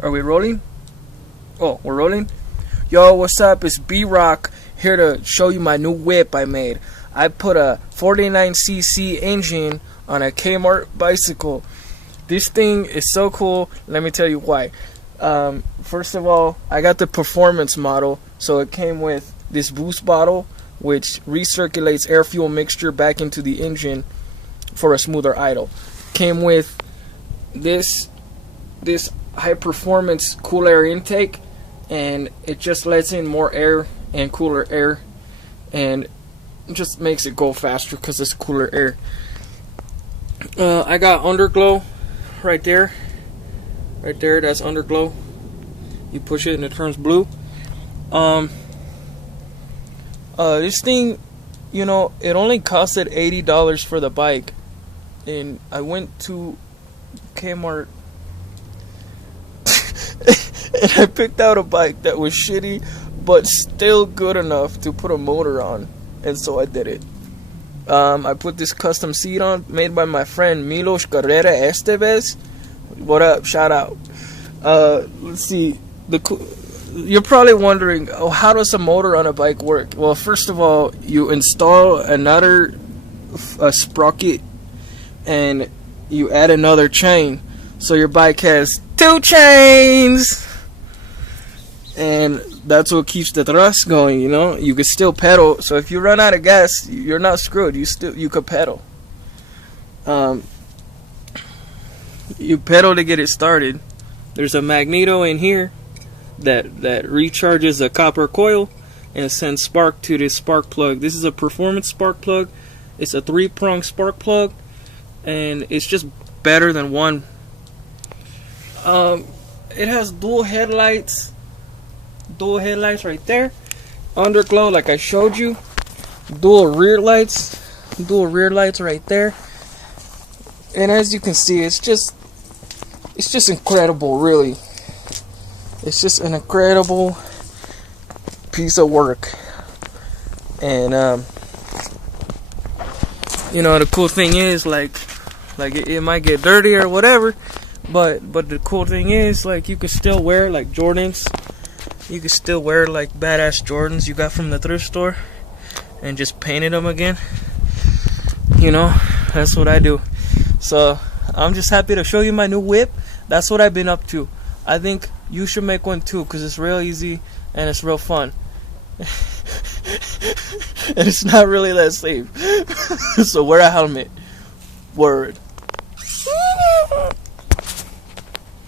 Are we rolling? Oh, we're rolling? Yo, what's up? It's B-Rokk here to show you my new whip I made. I put a 49cc engine on a Kmart bicycle. This thing is so cool. Let me tell you why. First of all, I got the performance model, so it came with this boost bottle, which recirculates air fuel mixture back into the engine for a smoother idle. Came with this high performance cool air intake, and it just lets in more air and cooler air, and it just makes it go faster because it's cooler air. I got underglow right there, that's underglow. You push it and it turns blue. This thing, you know, it only costed $80 for the bike, and I went to Kmart and I picked out a bike that was shitty but still good enough to put a motor on, and so I did it. I put this custom seat on, made by my friend Milos Carrera Esteves. What up? Shout out. Let's see. You're probably wondering, oh, how does a motor on a bike work? Well, first of all, you install another sprocket and you add another chain, so your bike has 2 chains, and that's what keeps the thrust going. You know, you can still pedal, so if you run out of gas, you're not screwed. You could pedal. You pedal to get it started. There's a magneto in here that recharges a copper coil and sends spark to this spark plug. This is a performance spark plug. It's a 3-prong spark plug, and it's just better than one. It has dual headlights right there, underglow like I showed you, dual rear lights right there, and as you can see, it's just incredible, really. It's just an incredible piece of work. And you know, the cool thing is, like it might get dirty or whatever, but the cool thing is, like, you can still wear like Jordans. You can still wear like badass Jordans you got from the thrift store and just painted them again. You know, that's what I do. So I'm just happy to show you my new whip. That's what I've been up to. I think you should make one too, because it's real easy and it's real fun. And it's not really that safe. So wear a helmet. Word.